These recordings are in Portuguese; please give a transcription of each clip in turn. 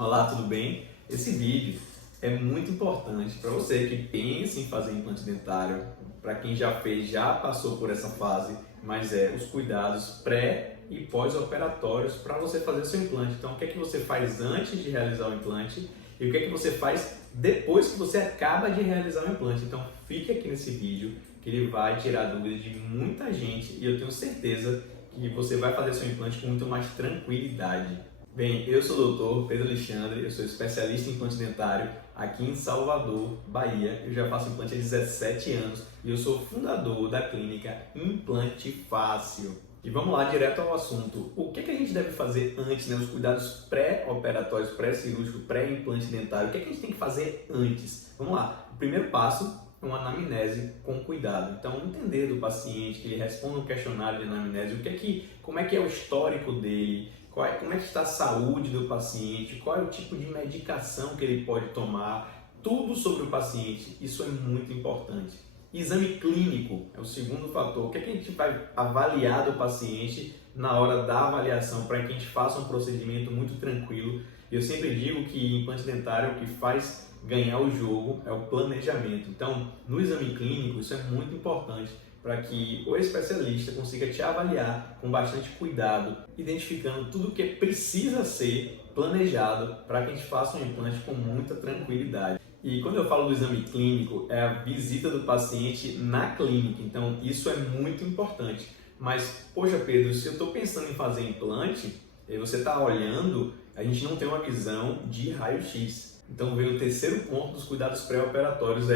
Olá, tudo bem? Esse vídeo é muito importante para você que pensa em fazer implante dentário, para quem já fez, já passou por essa fase, mas os cuidados pré e pós-operatórios para você fazer o seu implante. Então, o que é que você faz antes de realizar o implante e o que é que você faz depois que você acaba de realizar o implante. Então, fique aqui nesse vídeo que ele vai tirar dúvidas de muita gente e eu tenho certeza que você vai fazer seu implante com muito mais tranquilidade. Bem, eu sou o Dr. Pedro Alexandre, eu sou especialista em implante dentário aqui em Salvador, Bahia. Eu já faço implante há 17 anos e eu sou fundador da clínica Implante Fácil. E vamos lá, direto ao assunto. O que a gente deve fazer antes, né? Os cuidados pré-operatórios, pré-cirúrgico, pré-implante dentário. O que a gente tem que fazer antes? Vamos lá. O primeiro passo é uma anamnese com cuidado. Então, entender do paciente, que ele responda um questionário de anamnese, como é que é o histórico dele, como é que está a saúde do paciente, qual é o tipo de medicação que ele pode tomar, tudo sobre o paciente, isso é muito importante. Exame clínico é o segundo fator. O que a gente vai avaliar do paciente na hora da avaliação para que a gente faça um procedimento muito tranquilo. Eu sempre digo que implante dentário, o que faz ganhar o jogo é o planejamento. Então, no exame clínico, isso é muito importante para que o especialista consiga te avaliar com bastante cuidado, identificando tudo o que precisa ser planejado para que a gente faça um implante com muita tranquilidade. E quando eu falo do exame clínico, é a visita do paciente na clínica, então isso é muito importante. Mas, poxa Pedro, se eu estou pensando em fazer implante, e você está olhando, a gente não tem uma visão de raio-x. Então vem o terceiro ponto dos cuidados pré-operatórios,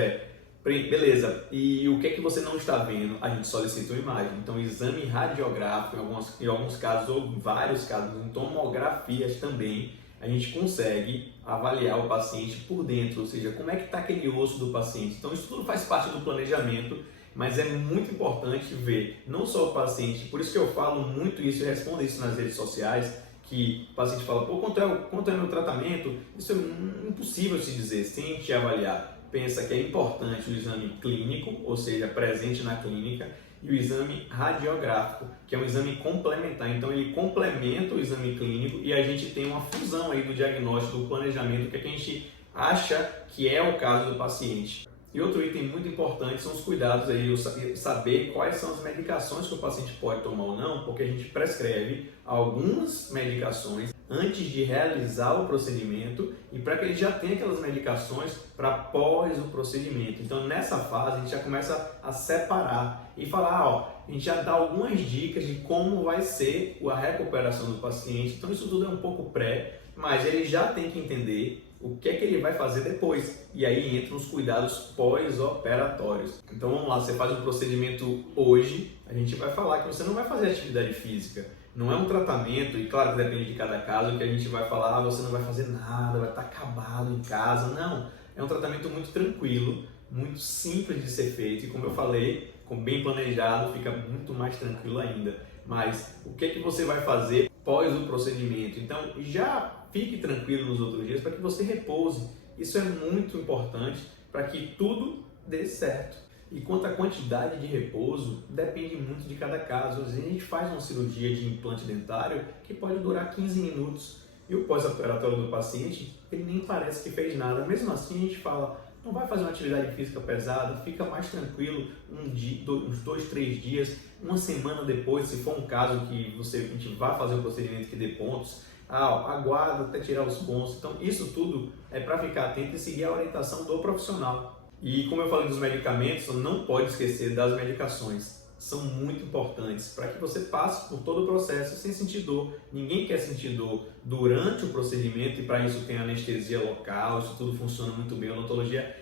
beleza, e o que é que você não está vendo? A gente solicita uma imagem. Então, exame radiográfico, em alguns casos, ou vários casos, em tomografias também, a gente consegue avaliar o paciente por dentro, ou seja, como é que está aquele osso do paciente. Então, isso tudo faz parte do planejamento, mas é muito importante ver não só o paciente, por isso que eu falo muito isso e respondo isso nas redes sociais, que o paciente fala, pô, quanto é o meu tratamento? Isso é impossível se dizer sem te avaliar. Pensa que é importante o exame clínico, ou seja, presente na clínica, e o exame radiográfico, que é um exame complementar. Então, ele complementa o exame clínico e a gente tem uma fusão aí do diagnóstico, do planejamento, que é que a gente acha que é o caso do paciente. E outro item muito importante são os cuidados aí, saber quais são as medicações que o paciente pode tomar ou não, porque a gente prescreve algumas medicações antes de realizar o procedimento e para que ele já tenha aquelas medicações para pós o procedimento. Então, nessa fase, a gente já começa a separar e falar, a gente já dá algumas dicas de como vai ser a recuperação do paciente. Então, isso tudo é um pouco pré, mas ele já tem que entender o que é que ele vai fazer depois. E aí entram os cuidados pós-operatórios. Então vamos lá, você faz o procedimento hoje, a gente vai falar que você não vai fazer atividade física. Não é um tratamento, e claro que depende de cada caso, que a gente vai falar, você não vai fazer nada, vai estar acabado em casa. Não, é um tratamento muito tranquilo, muito simples de ser feito. E como eu falei, com bem planejado, fica muito mais tranquilo ainda. Mas o que é que você vai fazer pós o procedimento? Então já fique tranquilo nos outros dias para que você repouse. Isso é muito importante para que tudo dê certo. E quanto à quantidade de repouso, depende muito de cada caso. Às vezes a gente faz uma cirurgia de implante dentário que pode durar 15 minutos e o pós-operatório do paciente, ele nem parece que fez nada. Mesmo assim, a gente fala, não vai fazer uma atividade física pesada, fica mais tranquilo uns 2, 3 dias, uma semana depois, se for um caso que a gente vai fazer um procedimento que dê pontos, aguarda até tirar os pontos. Então, isso tudo é para ficar atento e seguir a orientação do profissional. E como eu falei dos medicamentos, não pode esquecer das medicações. São muito importantes para que você passe por todo o processo sem sentir dor. Ninguém quer sentir dor durante o procedimento e para isso tem anestesia local, isso tudo funciona muito bem. A odontologia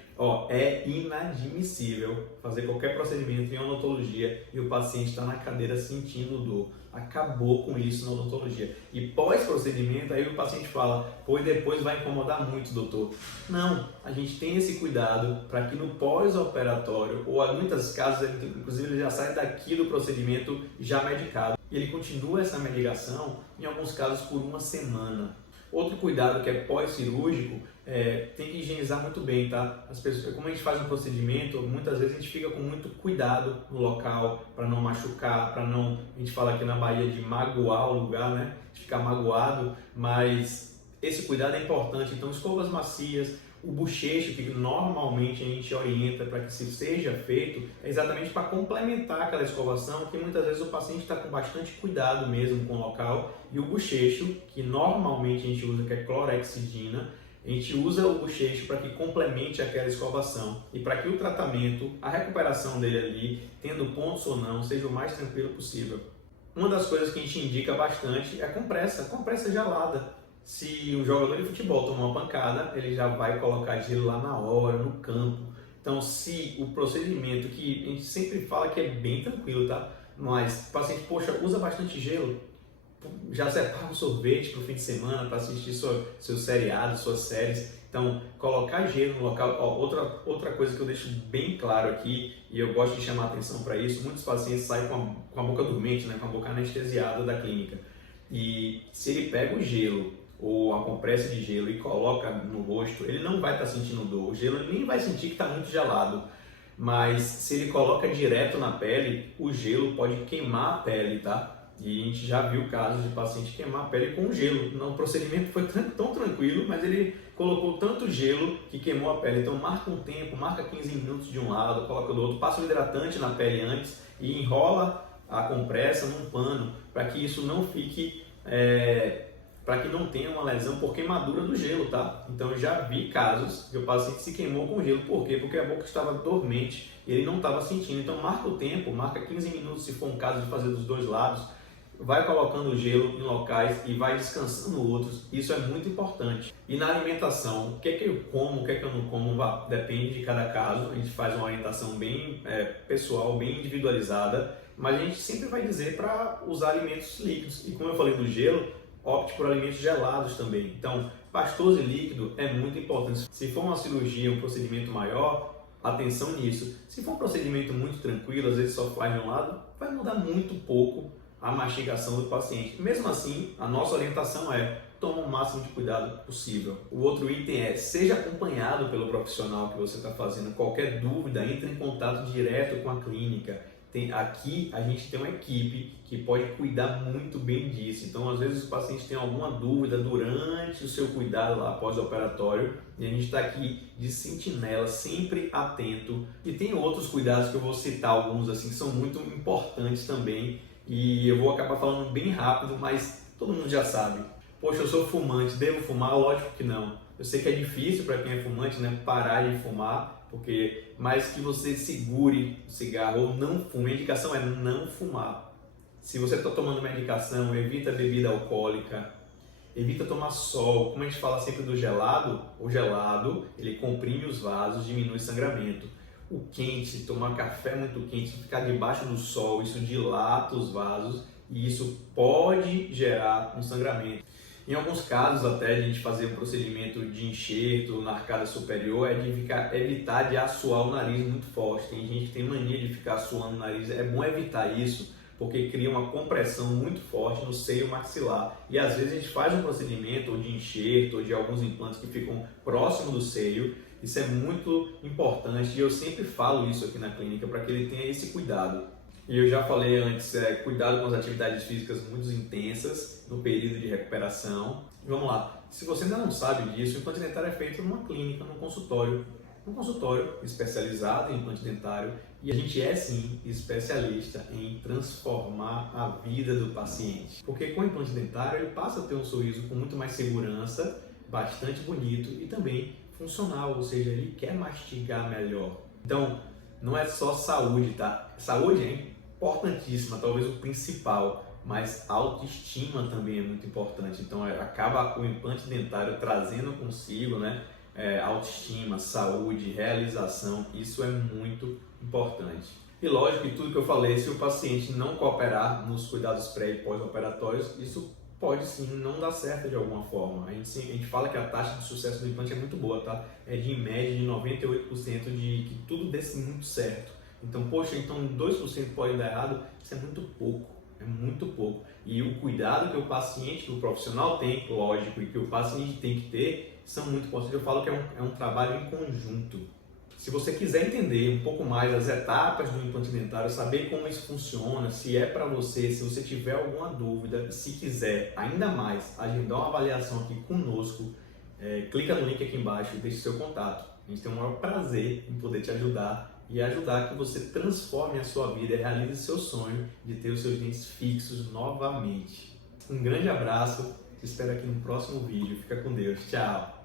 é inadmissível fazer qualquer procedimento em odontologia e o paciente está na cadeira sentindo dor. Acabou com isso na odontologia. E pós-procedimento, aí o paciente fala, pois depois vai incomodar muito, doutor. Não, a gente tem esse cuidado para que no pós-operatório, ou em muitos casos, inclusive ele já sai daqui do procedimento já medicado. E ele continua essa medicação, em alguns casos, por uma semana. Outro cuidado que é pós-cirúrgico, tem que higienizar muito bem, tá? As pessoas, como a gente faz um procedimento, muitas vezes a gente fica com muito cuidado no local, para não machucar, para não, a gente fala aqui na Bahia de magoar o lugar, né? De ficar magoado, mas esse cuidado é importante. Então, escovas macias, o bochecho, que normalmente a gente orienta para que se seja feito, é exatamente para complementar aquela escovação, que muitas vezes o paciente está com bastante cuidado mesmo com o local, e o bochecho, que normalmente a gente usa, que é clorexidina, a gente usa o bochecho para que complemente aquela escovação e para que o tratamento, a recuperação dele ali, tendo pontos ou não, seja o mais tranquilo possível. Uma das coisas que a gente indica bastante é a compressa gelada. Se um jogador de futebol tomar uma pancada, ele já vai colocar gelo lá na hora, no campo. Então, se o procedimento, que a gente sempre fala que é bem tranquilo, tá? Mas o paciente, poxa, usa bastante gelo, já separa o sorvete para o fim de semana, para assistir seus seriados, suas séries. Então, colocar gelo no local. Ó, outra coisa que eu deixo bem claro aqui, e eu gosto de chamar atenção para isso, muitos pacientes saem com a boca dormente, né, com a boca anestesiada da clínica. E se ele pega o gelo ou a compressa de gelo e coloca no rosto, ele não vai estar sentindo dor. O gelo ele nem vai sentir que está muito gelado. Mas se ele coloca direto na pele, o gelo pode queimar a pele, tá? E a gente já viu casos de paciente queimar a pele com gelo. Não, o procedimento foi tão tranquilo, mas ele colocou tanto gelo que queimou a pele. Então marca um tempo, marca 15 minutos de um lado, coloca do outro, passa o hidratante na pele antes e enrola a compressa num pano para que isso não fique, para que não tenha uma lesão por queimadura do gelo, tá? Então eu já vi casos que o paciente se queimou com gelo. Por quê? Porque a boca estava dormente e ele não estava sentindo. Então marca o tempo, marca 15 minutos se for um caso de fazer dos dois lados. Vai colocando gelo em locais e vai descansando outros, isso é muito importante. E na alimentação, o que é que eu como, o que é que eu não como, depende de cada caso, a gente faz uma orientação bem pessoal, bem individualizada, mas a gente sempre vai dizer para usar alimentos líquidos. E como eu falei do gelo, opte por alimentos gelados também. Então, pastoso e líquido é muito importante. Se for uma cirurgia, um procedimento maior, atenção nisso. Se for um procedimento muito tranquilo, às vezes só faz de um lado, vai mudar muito pouco a mastigação do paciente. Mesmo assim, a nossa orientação é toma o máximo de cuidado possível. O outro item é seja acompanhado pelo profissional que você está fazendo. Qualquer dúvida, entre em contato direto com a clínica. Aqui a gente tem uma equipe que pode cuidar muito bem disso. Então, às vezes o paciente tem alguma dúvida durante o seu cuidado lá pós-operatório e a gente está aqui de sentinela, sempre atento. E tem outros cuidados que eu vou citar alguns assim que são muito importantes também. E eu vou acabar falando bem rápido, mas todo mundo já sabe. Poxa, eu sou fumante, devo fumar? Lógico que não. Eu sei que é difícil para quem é fumante, né, parar de fumar, mas que você segure o cigarro ou não fume. A indicação é não fumar. Se você está tomando medicação, evita bebida alcoólica, evita tomar sol. Como a gente fala sempre do gelado, o gelado ele comprime os vasos, diminui o sangramento. O quente, tomar café muito quente, ficar debaixo do sol, isso dilata os vasos e isso pode gerar um sangramento. Em alguns casos até de a gente fazer um procedimento de enxerto na arcada superior é de evitar de assoar o nariz muito forte. Tem gente que tem mania de ficar suando o nariz, é bom evitar isso porque cria uma compressão muito forte no seio maxilar e às vezes a gente faz um procedimento ou de enxerto ou de alguns implantes que ficam próximo do seio. Isso é muito importante e eu sempre falo isso aqui na clínica para que ele tenha esse cuidado. E eu já falei antes, cuidado com as atividades físicas muito intensas no período de recuperação. E vamos lá, se você ainda não sabe disso, o implante dentário é feito numa clínica, num consultório especializado em implante dentário e a gente é sim especialista em transformar a vida do paciente. Porque com o implante dentário ele passa a ter um sorriso com muito mais segurança, bastante bonito e também funcional, ou seja, ele quer mastigar melhor. Então, não é só saúde, tá? Saúde é importantíssima, talvez o principal, mas autoestima também é muito importante. Então, acaba o implante dentário trazendo consigo, né, autoestima, saúde, realização, isso é muito importante. E lógico que tudo que eu falei, se o paciente não cooperar nos cuidados pré e pós-operatórios, isso pode sim não dar certo de alguma forma. A gente fala que a taxa de sucesso do implante é muito boa, tá? É de em média de 98% de que tudo desse muito certo. Então, poxa, então 2% pode dar errado, isso é muito pouco, é muito pouco. E o cuidado que o paciente, que o profissional tem, lógico, e que o paciente tem que ter, são muito importantes. Eu falo que é um trabalho em conjunto. Se você quiser entender um pouco mais as etapas do implante dentário, saber como isso funciona, se é para você, se você tiver alguma dúvida, se quiser ainda mais agendar uma avaliação aqui conosco, clica no link aqui embaixo e deixe seu contato. A gente tem o maior prazer em poder te ajudar e ajudar que você transforme a sua vida e realize seu sonho de ter os seus dentes fixos novamente. Um grande abraço, te espero aqui no próximo vídeo. Fica com Deus. Tchau!